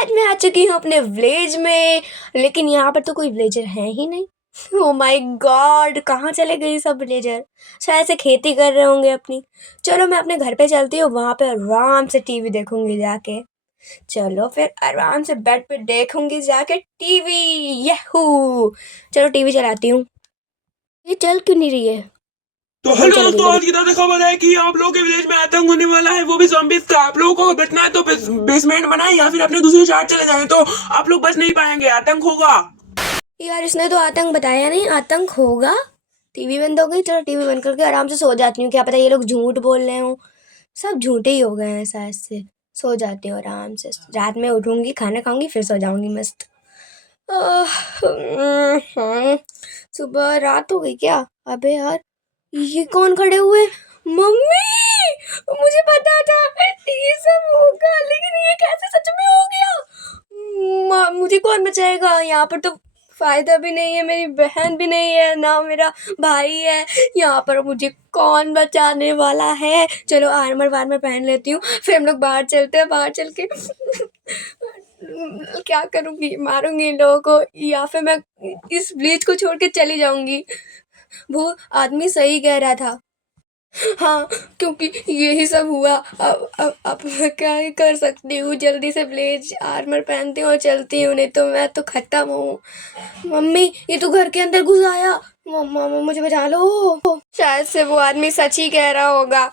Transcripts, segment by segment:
आज मैं आ चुकी हूँ अपने विलेज में, लेकिन यहाँ पर तो कोई विलेजर है ही नहीं। Oh my God! कहाँ चले गए सब विलेजर? शायद से खेती कर रहे होंगे अपनी। चलो मैं अपने घर पे चलती हूँ, वहाँ पे आराम से टीवी देखूंगी जाके। चलो फिर आराम से बेड पे देखूंगी जाके टीवी। यहू! चलो टीवी चलाती हूँ। ये चल क्यों नहीं रही है? तो नहीं हेलो चल दोस्तों, गई। आज की ताज़ा खबर है कि आप लोगों के विलेज में आतंक होने वाला है, वो भी ज़ॉम्बीज़ का। आप लोगों को बचना है तो बेसमेंट बनाए या फिर अपने दूसरे शहर चले जाएं, तो आप लोग बच नहीं पाएंगे, आतंक होगा। यार इसने तो आतंक बताया नहीं, आतंक होगा। टीवी बंद हो गई। चलो टीवी बंद करके आराम से सो जाती हूँ। क्या पता ये लोग झूठ बोल रहे हो। सब झूठे ही हो गए हैं शायद से। सो जाती हूँ आराम से। रात में उठूंगी, खाना खाऊंगी, फिर सो जाऊंगी मस्त। सुबह रात हो गई क्या? अबे यार, ये कौन खड़े हुए? मम्मी! मुझे पता था ये सब होगा, लेकिन ये कैसे सच में हो गया? मुझे कौन बचाएगा? यहाँ पर तो फायदा भी नहीं है, मेरी बहन भी नहीं है, ना मेरा भाई है। यहाँ पर मुझे कौन बचाने वाला है? चलो आर्मर वार्मर पहन लेती हूँ, फिर हम लोग बाहर चलते हैं। बाहर चल के क्या करूँगी? मारूंगी इन लोगों को, या फिर मैं इस ब्लीच को छोड़ के चली जाऊंगी। वो आदमी सही कह रहा था। हाँ, क्योंकि यही सब हुआ। अब मैं क्या ही कर सकती हूँ? जल्दी से ब्लेज आर्मर पहनती हूँ और चलती हूँ, नहीं तो मैं तो खत्म हूँ। मम्मी, ये तो घर के अंदर घुस आया। मम्मा, मुझे बचा लो। शायद से वो आदमी सच ही कह रहा होगा।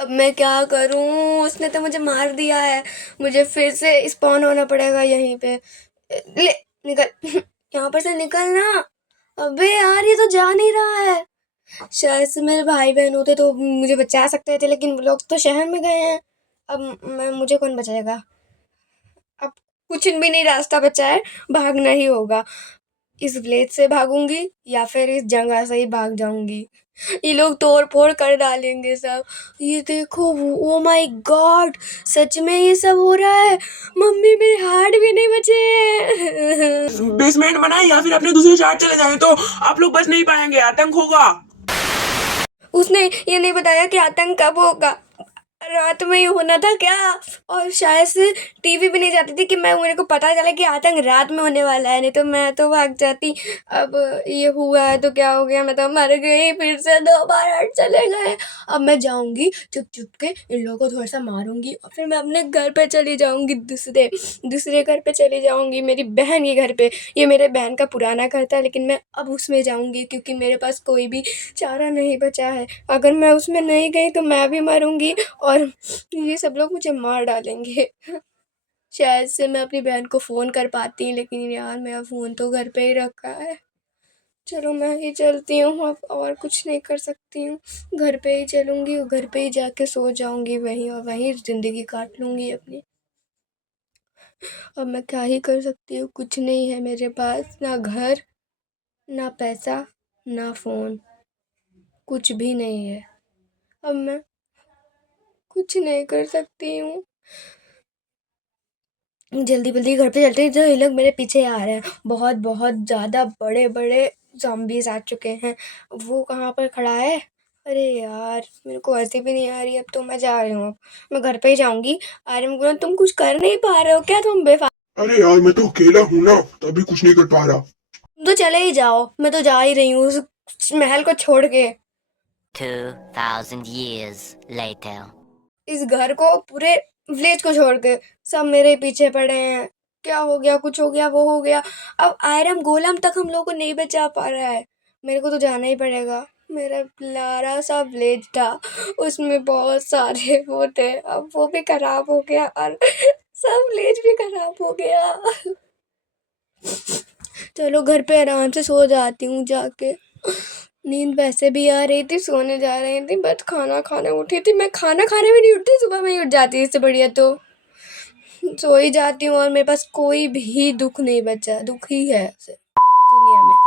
अब मैं क्या करूँ? उसने तो मुझे मार दिया है। मुझे फिर से स्पॉन होना पड़ेगा यहीं पे। ले, निकल यहाँ पर से निकलना। अबे यार, ये तो जा नहीं रहा है। शायद से मेरे भाई बहन होते तो मुझे बचा सकते थे, लेकिन वो लोग तो शहर में गए हैं। अब मुझे कौन बचाएगा? अब कुछ भी नहीं रास्ता बचा है, भागना ही होगा। इस विलेज से भागूंगी या फिर इस जगह से ही भाग जाऊंगी। ये लोग तोड़ फोड़ कर डालेंगे सब। ये देखो, ओ माय गॉड! सच में ये सब हो रहा है। मम्मी, मेरे हार्ट भी नहीं बचे हैं। बेसमेंट बनाए या फिर अपने दूसरे शहर चले जाएं, तो आप लोग बच नहीं पाएंगे, आतंक होगा। उसने ये नहीं बताया कि आतंक कब होगा। रात में ही होना था क्या? और शायद से टीवी भी नहीं जाती थी कि मेरे को पता चला कि आतंक रात में होने वाला है, नहीं तो मैं तो भाग जाती। अब ये हुआ है तो क्या हो गया? मैं तो मर गई, फिर से दोबारा चले गए। अब मैं जाऊंगी चुप चुप के, इन लोगों को थोड़ा सा मारूंगी और फिर मैं अपने घर पे चली जाऊंगी। दूसरे दूसरे घर पे चली जाऊंगी, मेरी बहन के घर पे। ये मेरे बहन का पुराना घर था, लेकिन मैं अब उसमें जाऊंगी क्योंकि मेरे पास कोई भी चारा नहीं बचा है। अगर मैं उसमें नहीं गई तो मैं भी मरूंगी और ये सब लोग मुझे मार डालेंगे। शायद से मैं अपनी बहन को फ़ोन कर पाती, लेकिन यार मेरा फ़ोन तो घर पे ही रखा है। चलो मैं ही चलती हूँ, अब और कुछ नहीं कर सकती हूँ। घर पे ही चलूँगी और घर पे ही जाके सो जाऊँगी वहीं, और वहीं ज़िंदगी काट लूँगी अपनी। अब मैं क्या ही कर सकती हूँ? कुछ नहीं है मेरे पास, ना घर, ना पैसा, ना फ़ोन, कुछ भी नहीं है। अब मैं कुछ नहीं कर सकती हूँ। जल्दी जल्दी घर पे चलते हैं, जो ये लोग मेरे पीछे आ रहे हैं। बहुत बहुत ज़्यादा बड़े बड़े ज़ॉम्बीज़ आ चुके हैं। वो कहाँ पर खड़ा है? अरे यार, मेरे को हंसी भी नहीं आ रही। अब तो मैं जा रही हूँ, अब मैं घर पे ही जाऊंगी। आर्यन गुरन, तुम कुछ कर नहीं पा रहे हो क्या? तुम बेफा अरे यार, मैं तो अकेला हूँ ना, तभी कुछ नहीं कर पा रहा। तुम तो चले ही जाओ। मैं तो जा ही रही हूँ उस महल को छोड़ के। 2,000 years later. इस घर को, पूरे विलेज को छोड़ के सब मेरे पीछे पड़े हैं। क्या हो गया? कुछ हो गया, वो हो गया। अब आयरन गोलम तक हम लोग को नहीं बचा पा रहा है। मेरे को तो जाना ही पड़ेगा। मेरा प्यारा सा विलेज था, उसमें बहुत सारे वो थे, अब वो भी खराब हो गया और सब विलेज भी खराब हो गया। चलो घर पे आराम से सो जाती हूँ जाके। नींद वैसे भी आ रही थी, सोने जा रही थी, बस खाना खाने उठी थी। मैं खाना खाने में नहीं उठती, सुबह में ही उठ जाती, इससे बढ़िया तो सो ही जाती हूँ। और मेरे पास कोई भी दुख नहीं बचा, दुख ही है सिर्फ दुनिया में।